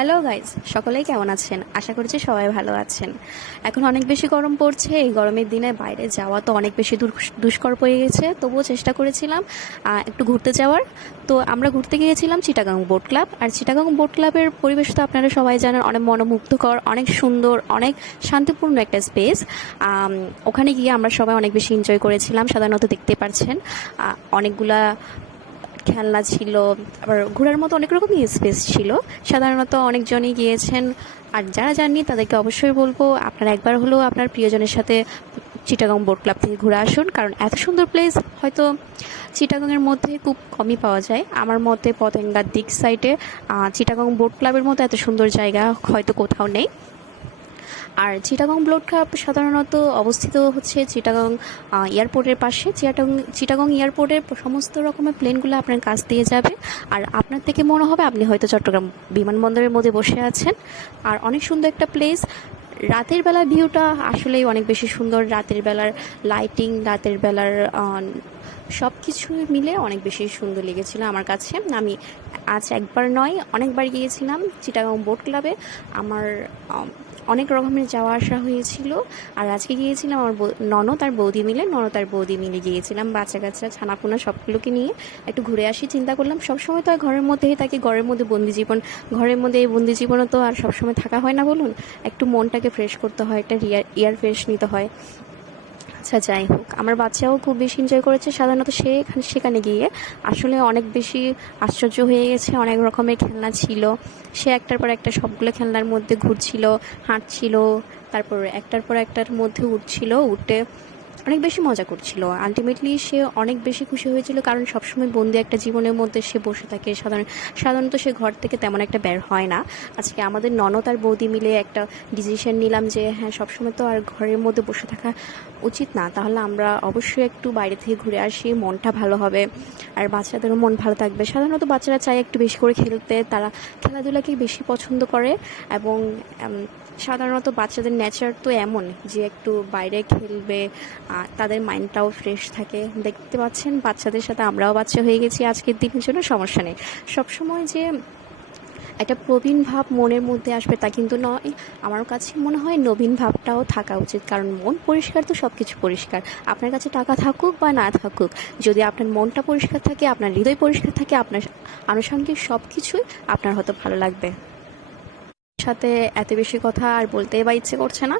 Hello guys, সকলেই কেমন আছেন? আশা করছি সবাই ভালো আছেন। এখন অনেক বেশি গরম পড়ছে। এই গরমের দিনে বাইরে যাওয়া তো অনেক বেশি দুষ্কর পড়ে গেছে, তবুও চেষ্টা করেছিলাম একটু ঘুরতে যাওয়ার। তো আমরা ঘুরতে গিয়েছিলাম চিটাগাং বোট ক্লাব। আর চিটাগাং বোট ক্লাবের পরিবেশ তো আপনারা সবাই জানেন, অনেক মনোমুগ্ধকর, অনেক সুন্দর, অনেক শান্তিপূর্ণ একটা স্পেস। ওখানে গিয়ে আমরা সবাই অনেক বেশি এনজয় করেছিলাম। সাধারণত দেখতে পাচ্ছেন অনেকগুলা খেলনা ছিল, আবার ঘোরার মতো অনেক রকমই স্পেস ছিল। সাধারণত অনেকজনই গিয়েছেন, আর যারা যাননি তাদেরকে অবশ্যই বলবো আপনারা একবার হলেও আপনার প্রিয়জনের সাথে চিটাগাং বোট ক্লাব থেকে ঘুরে আসুন, কারণ এত সুন্দর প্লেস হয়তো চিটাগাংয়ের মধ্যে খুব কমই পাওয়া যায়। আমার মতে পতেঙ্গার দিক সাইডে চিটাগাং বোট ক্লাবের মতো এত সুন্দর জায়গা হয়তো কোথাও নেই। আর চিটাগং বোট ক্লাব সাধারণত অবস্থিত হচ্ছে চিটাগং এয়ারপোর্টের পাশে। চিটাগং এয়ারপোর্টের সমস্ত রকমের প্লেনগুলো আপনার কাছ দিয়ে যাবে, আর আপনার থেকে মনে হবে আপনি হয়তো চট্টগ্রাম বিমানবন্দরের মধ্যে বসে আছেন। আর অনেক সুন্দর একটা প্লেস। রাতের বেলার ভিউটা আসলেই অনেক বেশি সুন্দর। রাতের বেলার লাইটিং, রাতের বেলার সব কিছু মিলে অনেক বেশি সুন্দর লেগেছিল আমার কাছে। আমি আজ একবার নয়, অনেকবার গিয়েছিলাম চিটাগাং বোট ক্লাবে। আমার অনেক রকমের যাওয়া আসা হয়েছিল। আর আজকে গিয়েছিলাম আমার ননদ আর বৌদি মিলে গিয়েছিলাম। বাচ্চা কাচ্চা ছানাপোনা সবগুলোকে নিয়ে একটু ঘুরে আসি চিন্তা করলাম। সবসময় তো আর ঘরের মধ্যেই থাকি, ঘরের মধ্যে বন্দি জীবন, ঘরের মধ্যে এই বন্দি জীবনও তো আর সবসময় থাকা হয় না বলুন। একটু মনটাকে ফ্রেশ করতে হয়, একটা এয়ার ফ্রেশ নিতে হয়। আচ্ছা, যাই হোক, আমার বাচ্চাও খুব বেশি এনজয় করেছে। সাধারণত সেখানে গিয়ে আসলে অনেক বেশি আশ্চর্য হয়ে গেছে। অনেক রকমের খেলনা ছিল। সে একটার পর একটা সবগুলো খেলনার মধ্যে ঘুরছিল, হাঁটছিল, তারপর একটার পর একটার মধ্যে উঠে অনেক বেশি মজা করছিল। আলটিমেটলি সে অনেক বেশি খুশি হয়েছিল, কারণ সবসময় বন্দি একটা জীবনের মধ্যে সে বসে থাকে। সাধারণত সে ঘর থেকে তেমন একটা বের হয় না। আজকে আমাদের ননদ আর বৌদি মিলে একটা ডিসিশন নিলাম যে হ্যাঁ, সবসময় তো আর ঘরের মধ্যে বসে থাকা উচিত না, তাহলে আমরা অবশ্যই একটু বাইরে থেকে ঘুরে আসি, মনটা ভালো হবে আর বাচ্চাদেরও মন ভালো থাকবে। সাধারণত বাচ্চারা চায় একটু বেশি করে খেলতে, তারা খেলাধুলাকে বেশি পছন্দ করে। এবং সাধারণত বাচ্চাদের নেচার তো এমন যে একটু বাইরে খেলবে, তাদের মাইন্ডটাও ফ্রেশ থাকে। দেখতে পাচ্ছেন বাচ্চাদের সাথে আমরাও বাচ্চা হয়ে গেছি আজকের দিনের জন্য। সমস্যা নেই। সবসময় যে একটা প্রবীণ ভাব মনের মধ্যে আসবে তা কিন্তু নয়। আমার কাছে মনে হয় নবীন ভাবটাও থাকা উচিত, কারণ মন পরিষ্কার তো সব কিছু পরিষ্কার। আপনার কাছে টাকা থাকুক বা না থাকুক, যদি আপনার মনটা পরিষ্কার থাকে, আপনার হৃদয় পরিষ্কার থাকে, আপনার আনুষঙ্গিক সব কিছুই আপনার হয়তো ভালো লাগবে। সাথে এত বেশি কথা আর বলতে বা ইচ্ছে করছে না।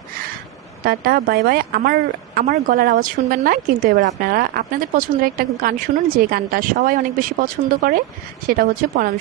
Tata, bye bye. আমার আমার গলার আওয়াজ শুনবেন না, কিন্তু এবার আপনারা আপনাদের পছন্দের একটা গান শুনুন, যে গানটা সবাই অনেক বেশি পছন্দ করে, সেটা হচ্ছে পরম